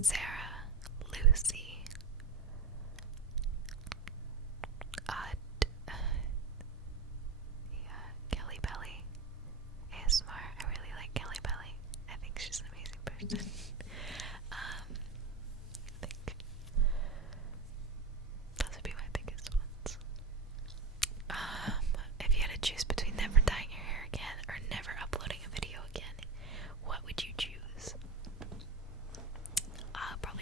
Sarah, Lucy, Kelly Belly, ASMR. I really like Kelly Belly. I think she's an amazing person. I think those would be my biggest ones. If you had to choose between never dyeing your hair again or never uploading a video again, what would you choose? Probably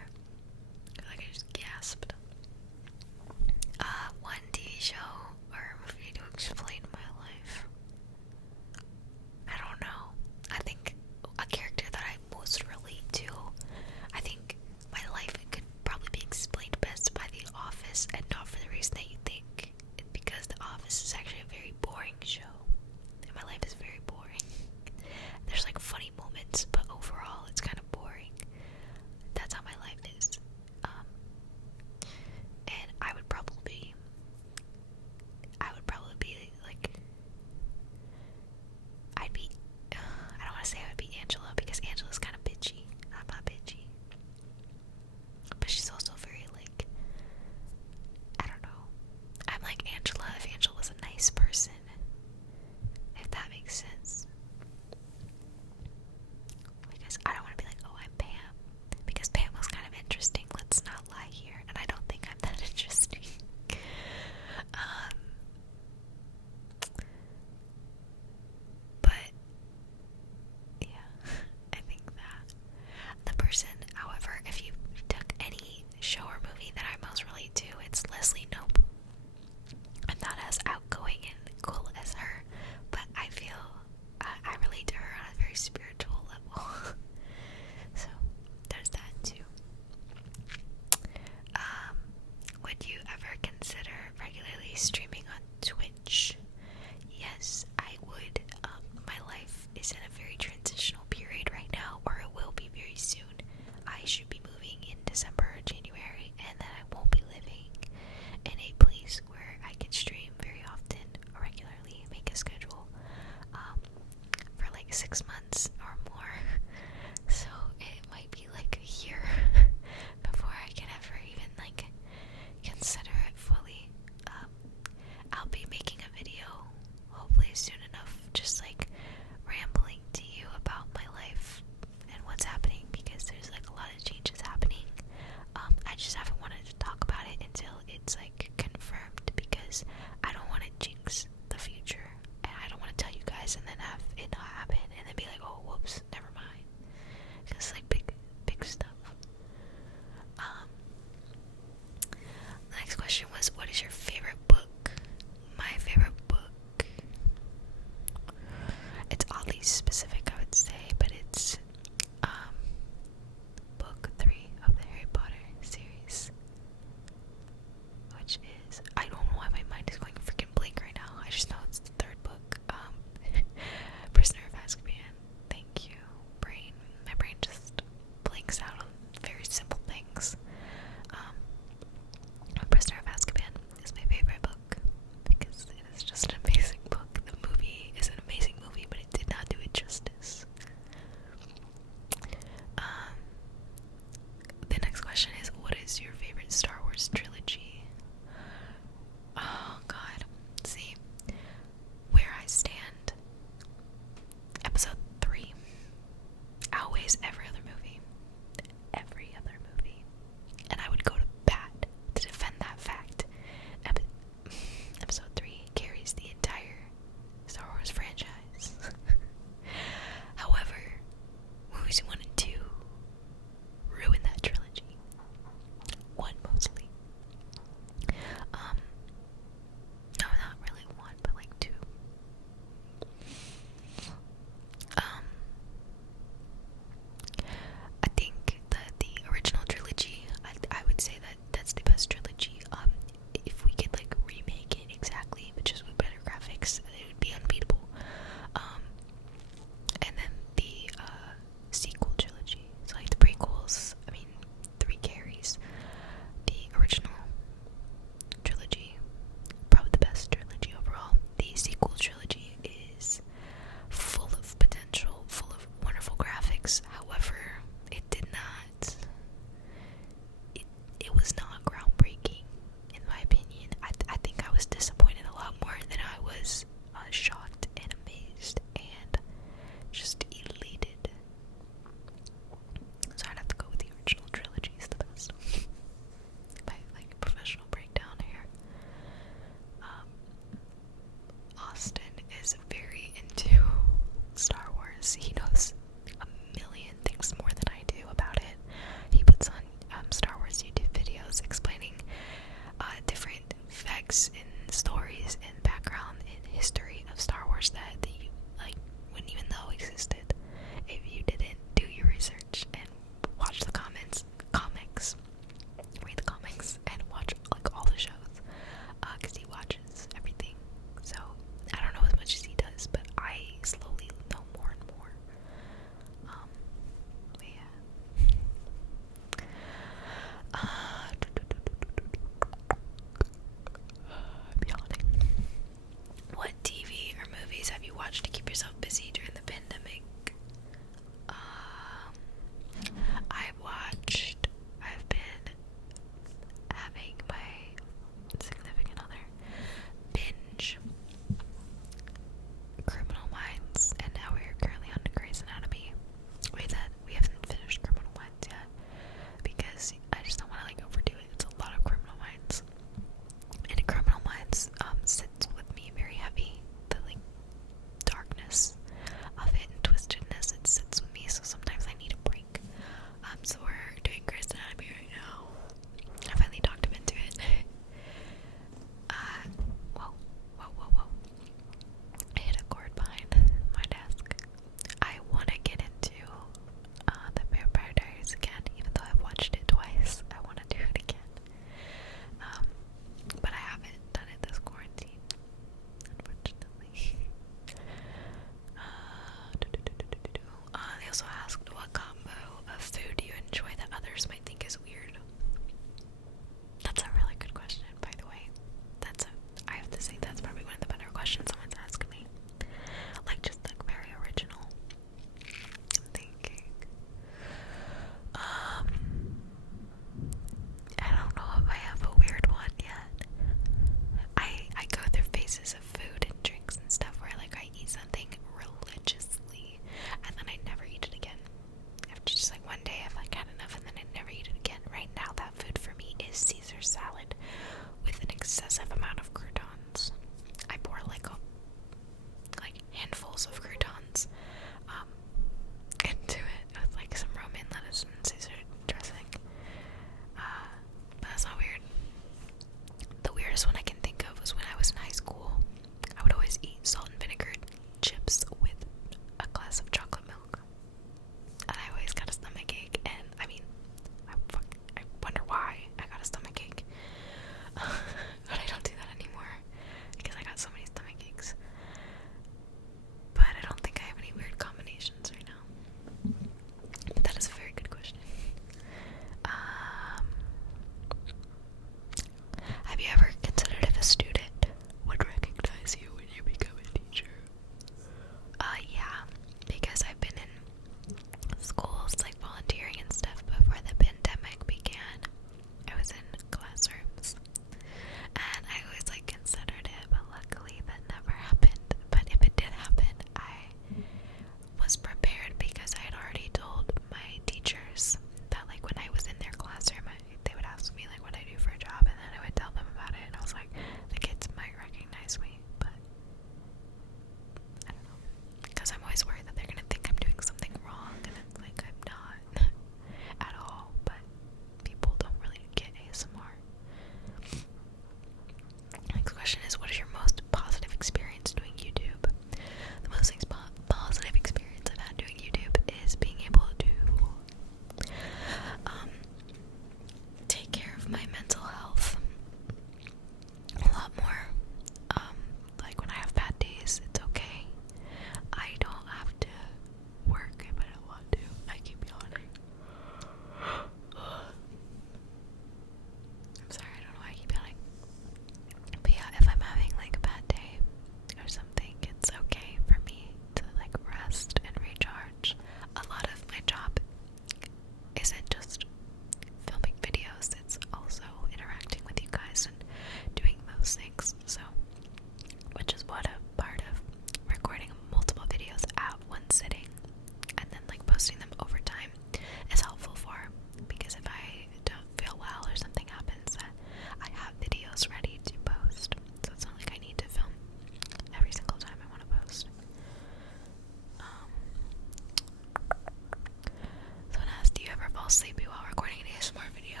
sleepy while recording an ASMR video.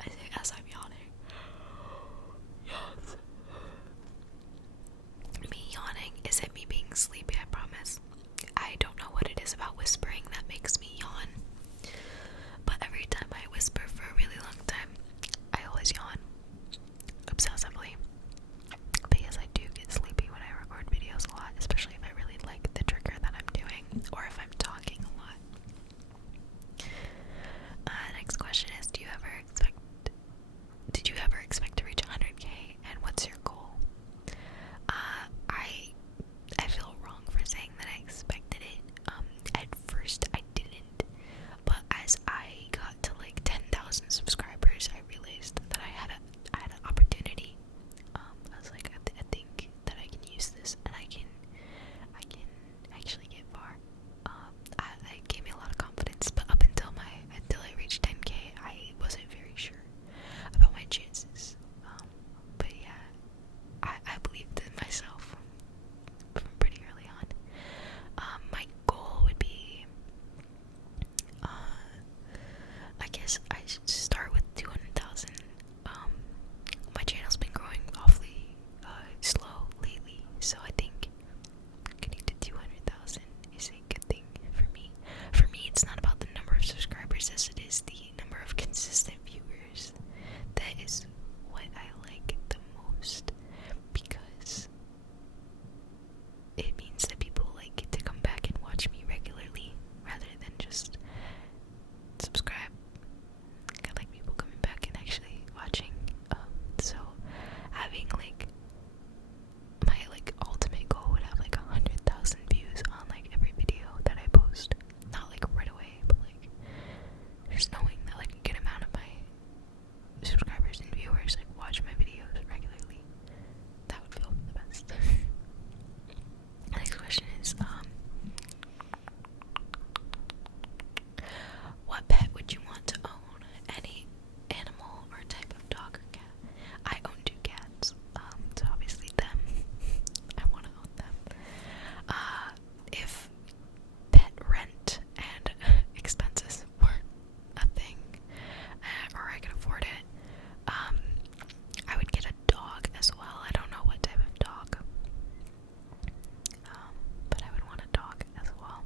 I think as I'm yawning. Yes. Me yawning isn't me being sleepy, I promise. I don't know what it is about whispering that makes me yawn. But every time I whisper for a really long time, I always yawn. Obsessively. But yes, I do get sleepy when I record videos a lot, especially if I really like the trigger that I'm doing, or if I'm talking a lot. Next question is, did you ever expect to reach 100k, and what's your goal? I feel wrong for saying that I expected it. At first I didn't, but as I got to like 10,000 subscribers, I realized that I had an opportunity. I was like, I think that I can use this, and I can actually get far. It gave me a lot of confidence, but up until I reached 10k, I wasn't very sure about my chances. But yeah, I believed in myself from pretty early on. My goal would be, I guess I should start with 200,000. My channel's been growing awfully slow lately, so I think getting to 200,000 is a good thing for me. For me, it's not about the number of subscribers as it is the number of consistent viewers. That is what I like the most, because it means that people like get to come back and watch me regularly rather than just subscribe. I like people coming back and actually watching. So having like my like ultimate goal would have like 100,000 views on like every video that I post. Not like right away, but like just knowing that like a good amount of my subscribers and viewers like watch my videos regularly. That would feel the best. Next question is, what pet would you want to own? Any animal or type of dog or cat? I own 2 cats, so obviously them. I want to own them. If pet rent and expenses weren't a thing, or I could afford it, I would get a dog as well. I don't know what type of dog, but I would want a dog as well.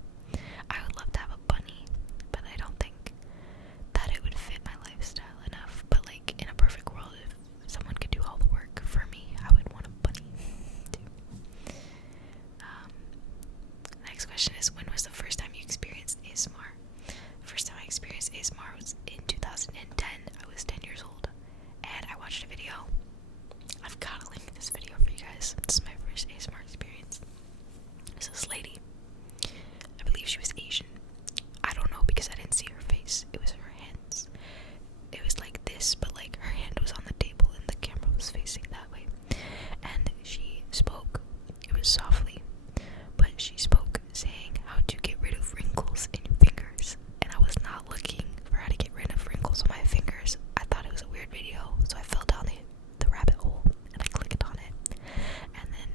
I would love to have a bunny, but I don't think that it would fit my lifestyle enough. But like in a perfect world, if someone could do all the work for me, I would want a bunny too. Next question is, when was the first time you experienced ASMR? The first time I experienced ASMR was in 2010. I was 10 years old, and I watched a video. I've got to link this video for you guys. This is my first ASMR experience. There's this lady. I believe she was Asian. I don't know because I didn't see her face. It was her hands. It was like this, but like her hand was on the table and the camera was facing that way. And she spoke. It was softly, but she spoke saying how to get rid of wrinkles in your fingers. And I was not looking for how to get rid of wrinkles on my fingers. I thought it was a weird video, so I fell down the rabbit hole and I clicked on it. And then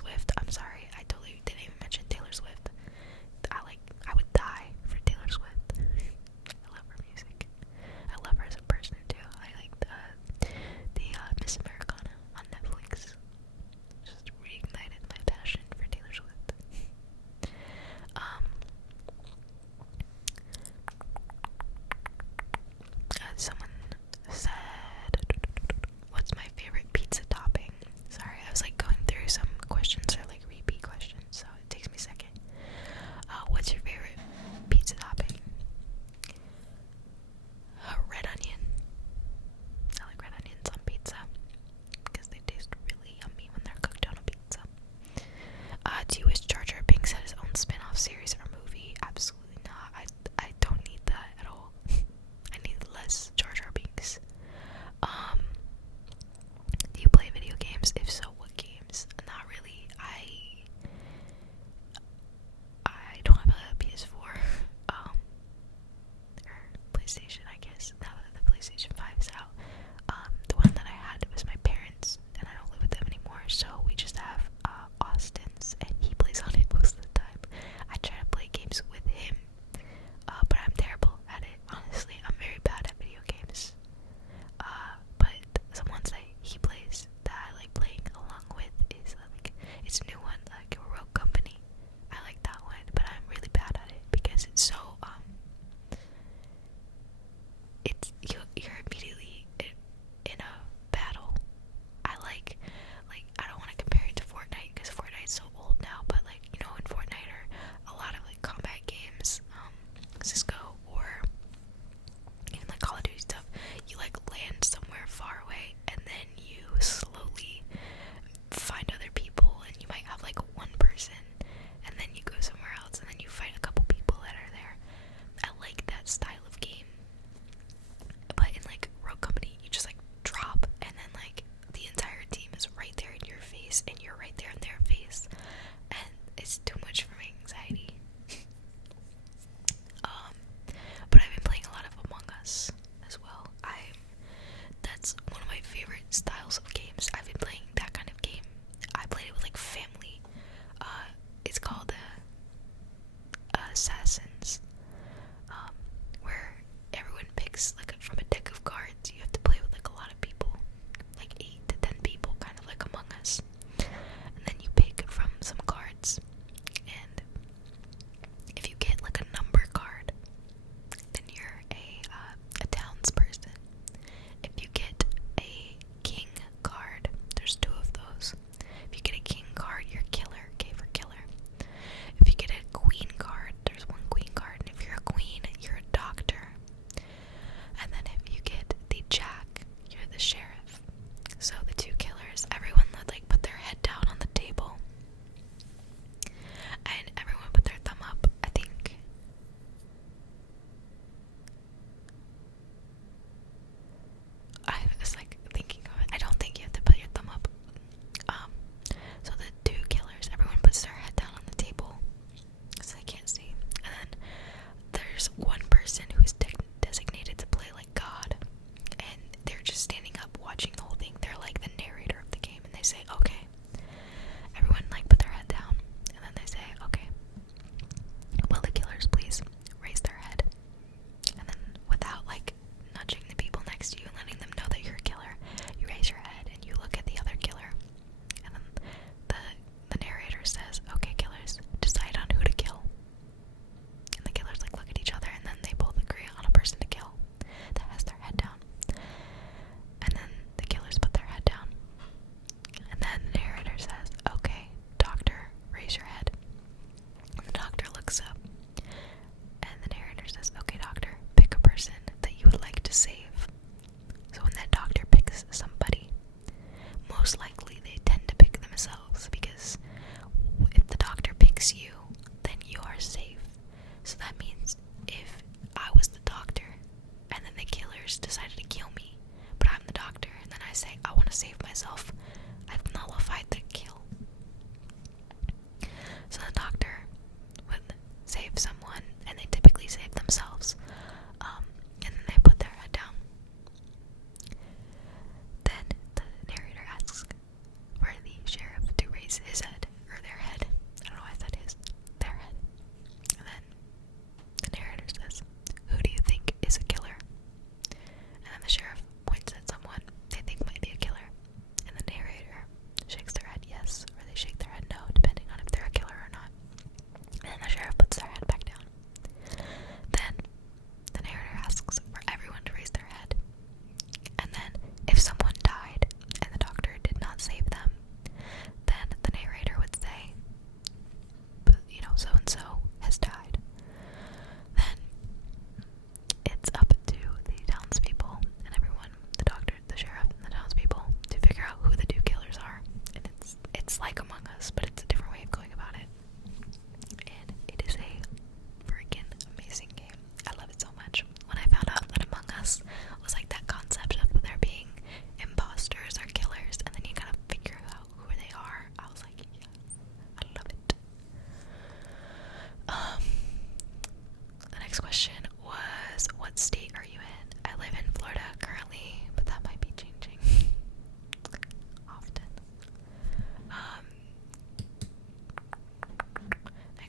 Swift. I'm sorry, I totally didn't even mention Taylor Swift. I would die for Taylor Swift. I love her music. I love her as a person too. I like the Miss Americana on Netflix. Just reignited my passion for Taylor Swift. Someone said, what's my favorite pizza topping? Sorry, I was like going through some questions or like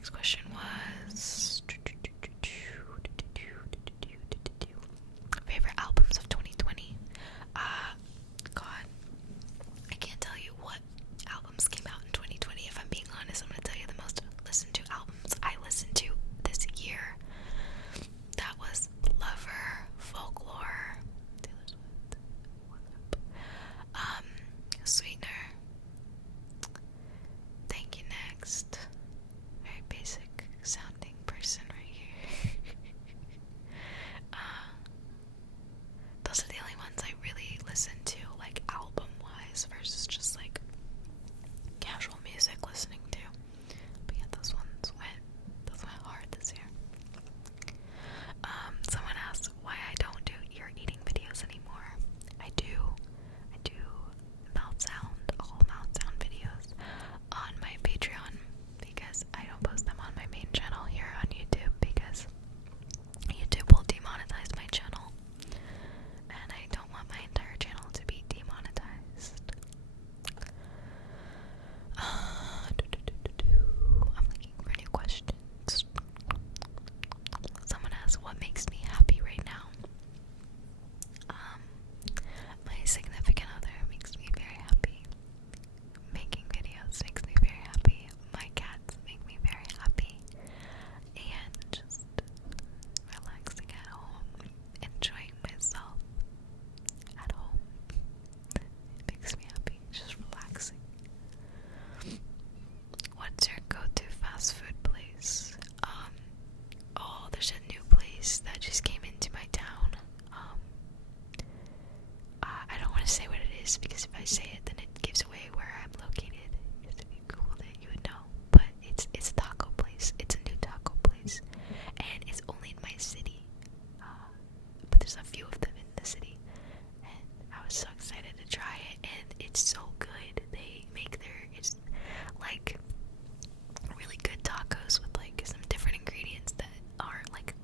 next question was favorite albums of 2020. God, I can't tell you what albums came out in 2020. If I'm being honest, I'm gonna tell you the most listened to albums I listened to this year. That was Lover, Folklore, Taylor Swift, Sweetener, Thank You Next. Very basic sounding person right here. Those are the only ones I really listen to, like album wise, versus just like casual music listening to. But yeah, those went hard this year. Someone asked why I don't do ear eating videos anymore. I do all mouth sound videos on my Patreon, because I don't post them on my main channel here on YouTube, because YouTube will demonetize my channel, and I don't want my entire channel to be demonetized. I'm looking for new questions. Someone asked what makes me happy right now. My significant other makes me very happy. Making videos makes me very happy. My cats make me very happy. And just relaxing at home, enjoying myself at home, it makes me happy. Just relaxing. What's your go-to fast food place? There's a new place that just came into my town. I don't want to say what it is, because if I say it, then it gives away where I'm located. Because if you Googled it, you would know. But it's a taco place. It's a new taco place, and it's only in my city. But there's a few of them in the city, and I was so excited to try it, and it's so good. They make it's like really good tacos with like some different ingredients that aren't like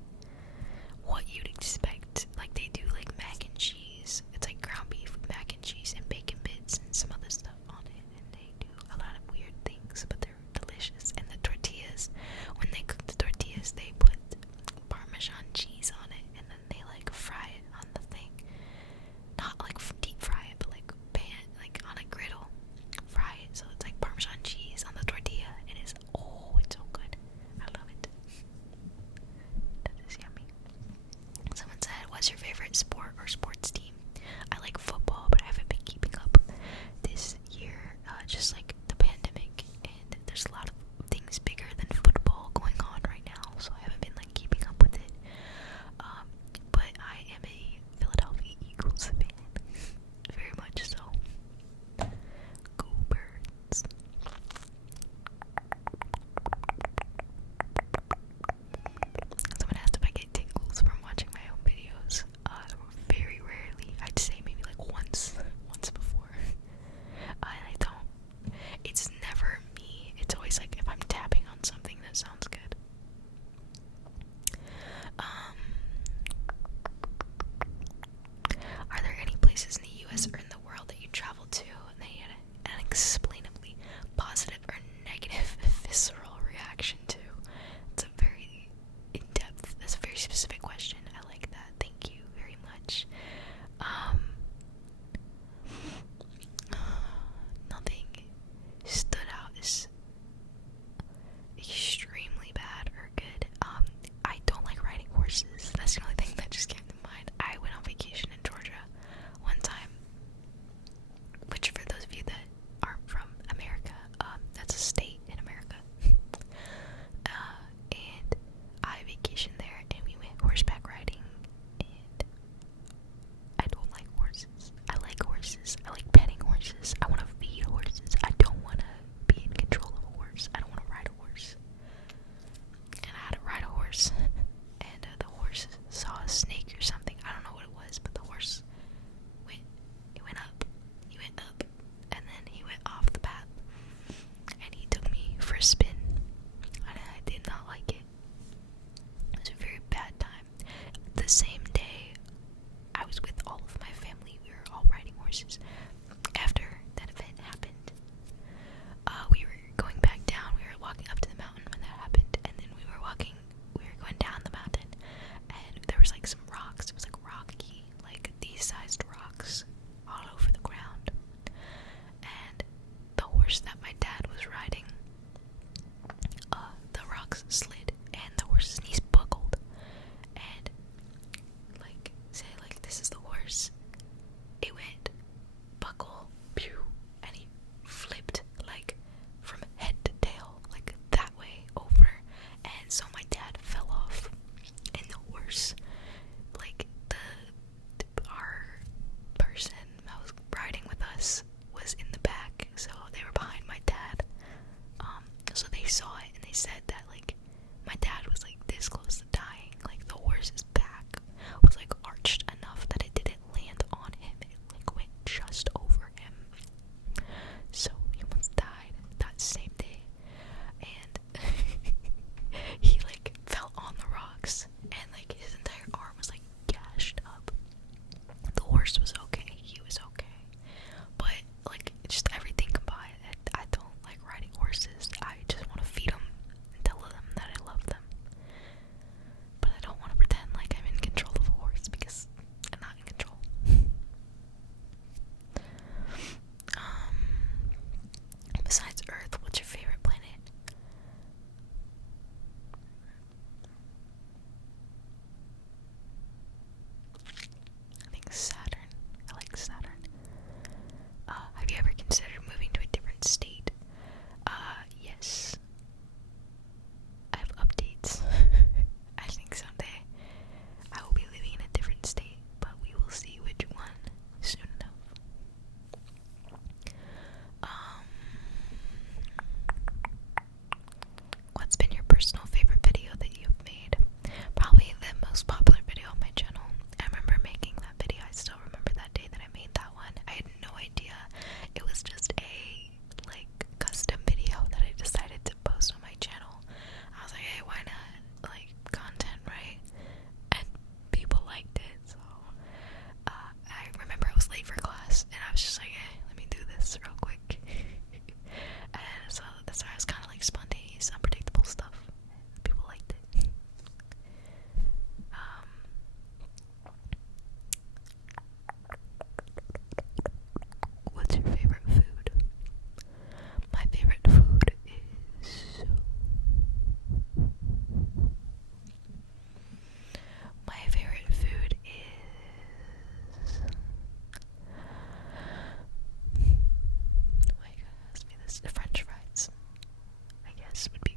what you'd expect. Like they do like mac and cheese. It's like ground beef with mac and cheese and bacon bits and some other stuff on it, and they do a lot of weird things, but they're delicious. And the tortillas, when they cook the tortillas, they put Parmesan cheese on it, and then they like fry it on the thing. Not like deep fry it, but like pan, like on a griddle, fry it. So it's like Parmesan cheese on the tortilla. It's so good. I love it. That is yummy. Someone said, what's your favorite sport or sports team? I like football, but I haven't been keeping up this year. Just like the pandemic, and there's a lot of things bigger than football going on right now, so I haven't been like keeping up with it. But I am a Philadelphia Eagles fan. Very much so. Go Birds. Someone asked if I get tingles from watching my own videos. Very rarely. I'd say maybe like once before. I don't. It's never me. It's always like if I'm tapping on something that sounds good. Are there any places in the US or in the world that you traveled to and that you had an unexplainably positive or negative visceral reaction to? It's a very in-depth, that's a very specific question. I like that. Thank you very much. Nothing stood out as extremely bad or good. I don't like riding horses. That's the only thing that just came to mind. I went on vacation in Georgia one time, which for those of you that aren't from America, that's a state in America. And I vacationed there, and we went horseback riding, and I don't like horses. I like horses. I like petting horses. I want to feed horses. I don't want to be in control of a horse. I don't want to ride a horse. And I had to ride a horse, and the horse saw a snake or something. I don't know what it was, but the horse went up, and then he went off the path, and he took me for a spin, and I did not like it. It was a very bad time. The same day, I was with all of my family. We were all riding horses. After that event happened, we were going back down. We this would